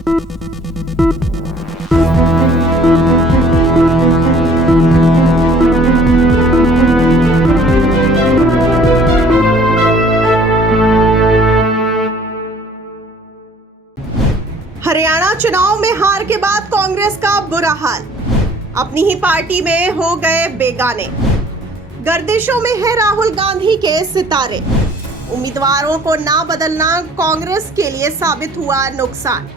हरियाणा चुनाव में हार के बाद कांग्रेस का बुरा हाल, अपनी ही पार्टी में हो गए बेगाने। गर्दिशों में है राहुल गांधी के सितारे। उम्मीदवारों को ना बदलना कांग्रेस के लिए साबित हुआ नुकसान।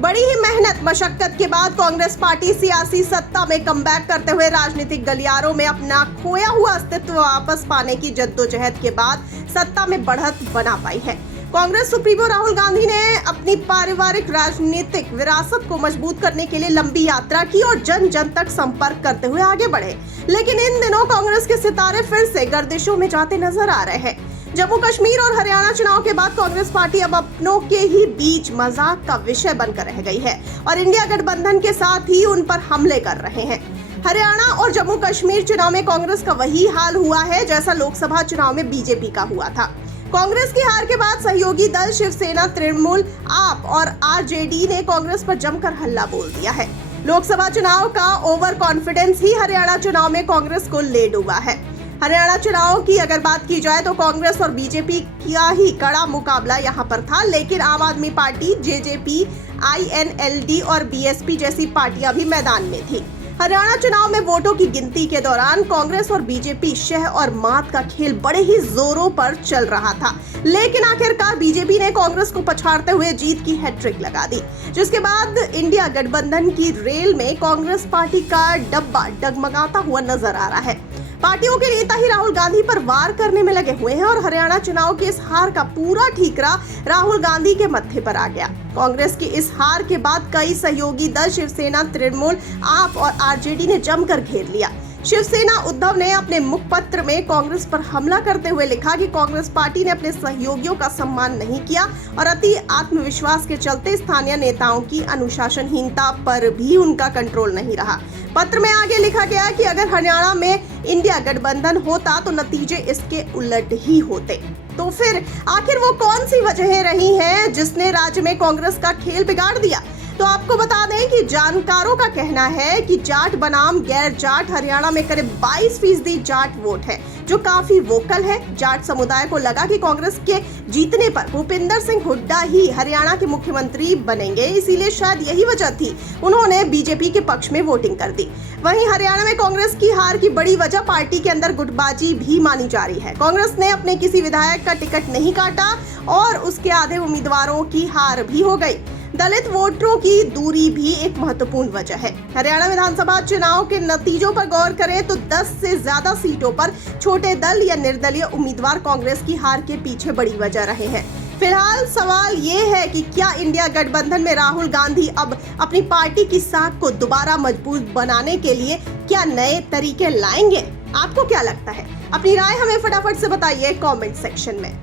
बड़ी ही मेहनत मशक्कत के बाद कांग्रेस पार्टी सियासी सत्ता में कमबैक करते हुए राजनीतिक गलियारों में अपना खोया हुआ अस्तित्व वापस पाने की जद्दोजहद के बाद सत्ता में बढ़त बना पाई है। कांग्रेस सुप्रीमो राहुल गांधी ने अपनी पारिवारिक राजनीतिक विरासत को मजबूत करने के लिए लंबी यात्रा की और जन जन तक संपर्क करते हुए आगे बढ़े। लेकिन इन दिनों कांग्रेस के सितारे फिर से गर्दिशों में जाते नजर आ रहे हैं। जम्मू कश्मीर और हरियाणा चुनाव के बाद कांग्रेस पार्टी अब अपनों के ही बीच मजाक का विषय बनकर रह गई है और इंडिया गठबंधन के साथ ही उन पर हमले कर रहे हैं। हरियाणा और जम्मू कश्मीर चुनाव में कांग्रेस का वही हाल हुआ है जैसा लोकसभा चुनाव में बीजेपी का हुआ था। कांग्रेस की हार के बाद सहयोगी दल शिवसेना, तृणमूल, आप और आरजेडी ने कांग्रेस पर जमकर हल्ला बोल दिया है। लोकसभा चुनाव का ओवर कॉन्फिडेंस ही हरियाणा चुनाव में कांग्रेस को ले डूबा है। हरियाणा चुनाव की अगर बात की जाए तो कांग्रेस और बीजेपी का ही कड़ा मुकाबला यहां पर था, लेकिन आम आदमी पार्टी, जेजेपी, आईएनएलडी और बीएसपी जैसी पार्टियां भी मैदान में थी। हरियाणा चुनाव में वोटों की गिनती के दौरान कांग्रेस और बीजेपी शह और मात का खेल बड़े ही जोरों पर चल रहा था, लेकिन आखिरकार बीजेपी ने कांग्रेस को पछाड़ते हुए जीत की हैट्रिक लगा दी, जिसके बाद इंडिया गठबंधन की रेल में कांग्रेस पार्टी का डब्बा डगमगाता हुआ नजर आ रहा है। पार्टियों के नेता ही राहुल गांधी पर वार करने में लगे हुए हैं और हरियाणा चुनाव की इस हार का पूरा ठीकरा राहुल गांधी के मत्थे पर आ गया। कांग्रेस की इस हार के बाद कई सहयोगी दल शिवसेना, तृणमूल, आप और आरजेडी ने जमकर घेर लिया। शिवसेना उद्धव ने अपने मुखपत्र में कांग्रेस पर हमला करते हुए लिखा कि कांग्रेस पार्टी ने अपने सहयोगियों का सम्मान नहीं किया और अति आत्मविश्वास के चलते स्थानीय नेताओं की अनुशासनहीनता पर भी उनका कंट्रोल नहीं रहा। पत्र में आगे लिखा गया कि अगर हरियाणा में इंडिया गठबंधन होता तो नतीजे इसके उलट ही होते। तो फिर आखिर वो कौन सी वजहें रही हैं जिसने राज्य में कांग्रेस का खेल बिगाड़ दिया? तो आपको बता दें कि जानकारों का कहना है कि जाट बनाम गैर जाट हरियाणा में करीब 22% जाट वोट है, जो काफी वोकल है। जाट समुदाय को लगा कि कांग्रेस के जीतने पर भूपिंदर सिंह हुड्डा ही हरियाणा के मुख्यमंत्री बनेंगे, इसीलिए शायद यही वजह थी उन्होंने बीजेपी के पक्ष में वोटिंग कर दी। वहीं हरियाणा में कांग्रेस की हार की बड़ी वजह पार्टी के अंदर गुटबाजी भी मानी जा रही है। कांग्रेस ने अपने किसी विधायक का टिकट नहीं काटा और उसके आधे उम्मीदवारों की हार भी हो गई। दलित वोटरों की दूरी भी एक महत्वपूर्ण वजह है। हरियाणा विधानसभा चुनाव के नतीजों पर गौर करें तो 10 से ज्यादा सीटों पर छोटे दल या निर्दलीय उम्मीदवार कांग्रेस की हार के पीछे बड़ी वजह रहे हैं। फिलहाल सवाल ये है कि क्या इंडिया गठबंधन में राहुल गांधी अब अपनी पार्टी की साख को दोबारा मजबूत बनाने के लिए क्या नए तरीके लाएंगे? आपको क्या लगता है? अपनी राय हमें फटाफट से बताइए कमेंट सेक्शन में।